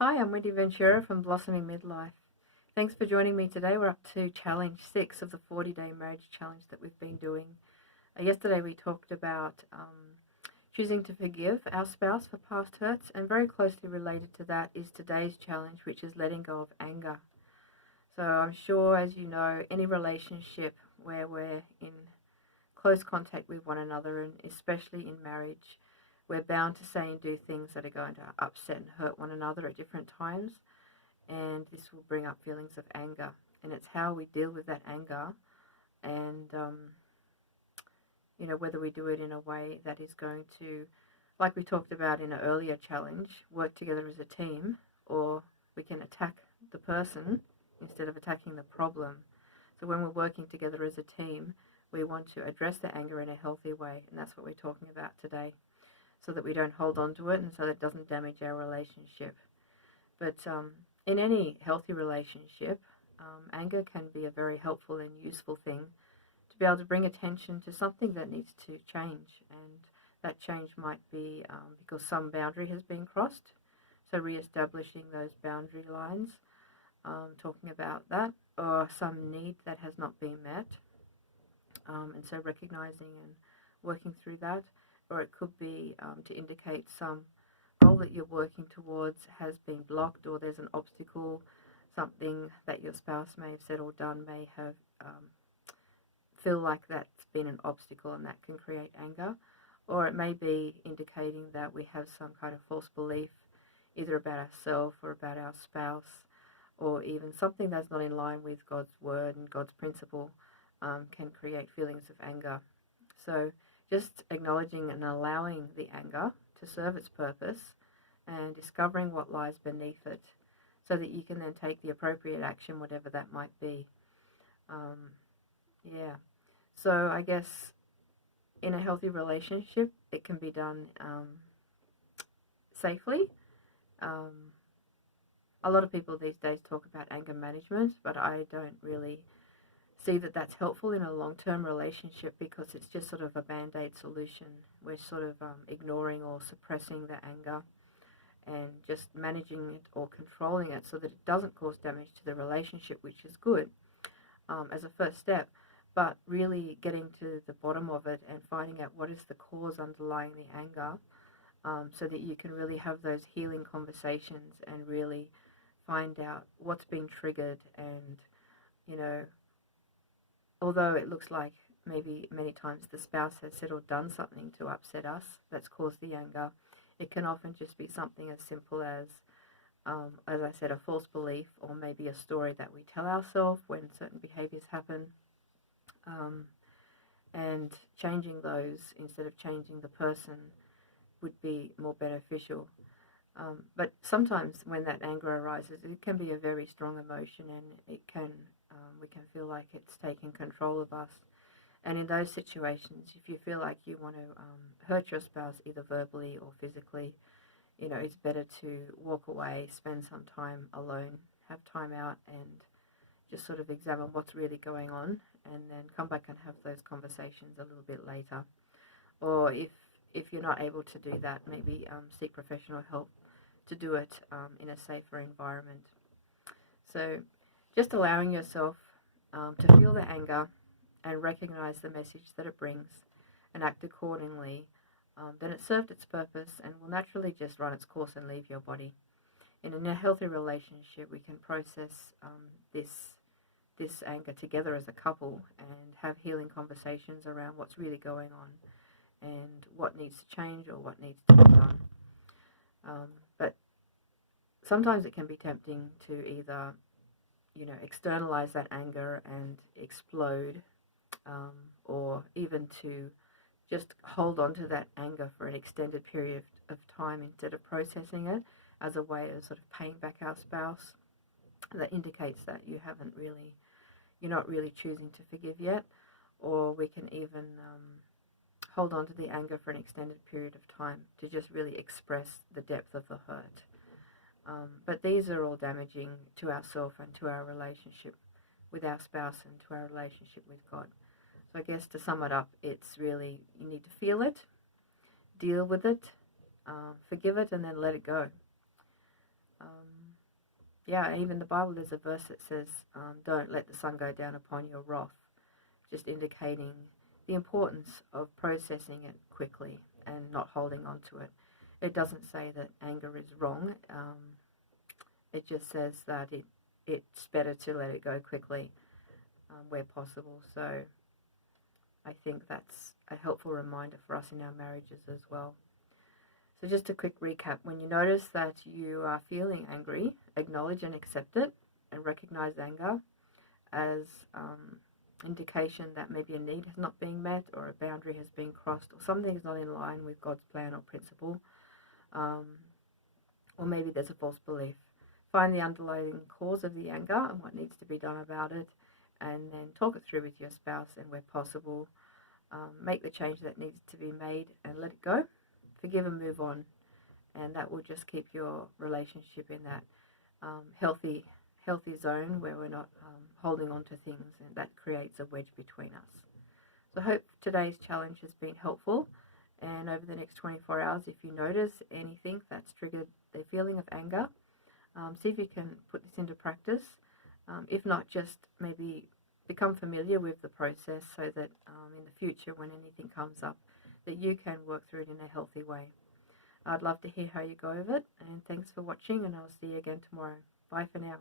Hi, I'm Wendy Ventura from Blossoming Midlife. Thanks for joining me today. We're up to challenge 6 of the 40-day marriage challenge that we've been doing. Yesterday we talked about choosing to forgive our spouse for past hurts, and very closely related to that is today's challenge, which is letting go of anger. So I'm sure, as you know, any relationship where we're in close contact with one another, and especially in marriage, we're bound to say and do things that are going to upset and hurt one another at different times, and this will bring up feelings of anger. And it's how we deal with that anger, and whether we do it in a way that is going to, like we talked about in an earlier challenge, work together as a team, or we can attack the person instead of attacking the problem. So when we're working together as a team, we want to address the anger in a healthy way, and that's what we're talking about today, so that we don't hold on to it and so that it doesn't damage our relationship. But in any healthy relationship, anger can be a very helpful and useful thing to be able to bring attention to something that needs to change. And that change might be because some boundary has been crossed, so re-establishing those boundary lines, talking about that, or some need that has not been met, and so recognizing and working through that. Or it could be to indicate some goal that you're working towards has been blocked, or there's an obstacle, something that your spouse may have said or done may have feel like that's been an obstacle, and that can create anger. Or it may be indicating that we have some kind of false belief, either about ourselves or about our spouse, or even something that's not in line with God's word and God's principle, can create feelings of anger. So just acknowledging and allowing the anger to serve its purpose, and discovering what lies beneath it, so that you can then take the appropriate action, whatever that might be. Yeah. So I guess in a healthy relationship, it can be done safely. A lot of people these days talk about anger management, but I don't really see that that's helpful in a long-term relationship, because it's just sort of a band-aid solution. We're sort of ignoring or suppressing the anger and just managing it or controlling it so that it doesn't cause damage to the relationship, which is good as a first step. But really getting to the bottom of it and finding out what is the cause underlying the anger, so that you can really have those healing conversations and really find out what's been triggered. And, although it looks like maybe many times the spouse has said or done something to upset us that's caused the anger, it can often just be something as simple as I said, a false belief, or maybe a story that we tell ourselves when certain behaviors happen. And changing those instead of changing the person would be more beneficial. But sometimes when that anger arises, it can be a very strong emotion, and we can feel like it's taking control of us. And in those situations, if you feel like you want to hurt your spouse either verbally or physically, it's better to walk away, spend some time alone, have time out, and just sort of examine what's really going on, and then come back and have those conversations a little bit later. Or if you're not able to do that, maybe seek professional help to do it in a safer environment. So just allowing yourself to feel the anger and recognize the message that it brings and act accordingly, then it served its purpose and will naturally just run its course and leave your body. In a healthy relationship, we can process this anger together as a couple and have healing conversations around what's really going on and what needs to change or what needs to be done. But sometimes it can be tempting to either, externalize that anger and explode, or even to just hold on to that anger for an extended period of time instead of processing it as a way of sort of paying back our spouse. That indicates that you're not really choosing to forgive yet. Or we can even hold on to the anger for an extended period of time to just really express the depth of the hurt. But these are all damaging to ourselves and to our relationship with our spouse and to our relationship with God. So I guess to sum it up, it's really, you need to feel it, deal with it, forgive it, and then let it go. yeah, even the Bible, there's a verse that says, don't let the sun go down upon your wrath, just indicating the importance of processing it quickly and not holding on to it. It doesn't say that anger is wrong. It just says that it's better to let it go quickly where possible. So I think that's a helpful reminder for us in our marriages as well. So just a quick recap. When you notice that you are feeling angry, acknowledge and accept it, and recognize anger as indication that maybe a need has not been met, or a boundary has been crossed, or something is not in line with God's plan or principle, or maybe there's a false belief. Find the underlying cause of the anger and what needs to be done about it, and then talk it through with your spouse, and where possible, make the change that needs to be made and let it go. Forgive and move on, and that will just keep your relationship in that healthy zone where we're not holding on to things, and that creates a wedge between us. So I hope today's challenge has been helpful, and over the next 24 hours, if you notice anything that's triggered the feeling of anger, see if you can put this into practice. If not, just maybe become familiar with the process so that in the future, when anything comes up, that you can work through it in a healthy way. I'd love to hear how you go with it, and thanks for watching, and I'll see you again tomorrow. Bye for now.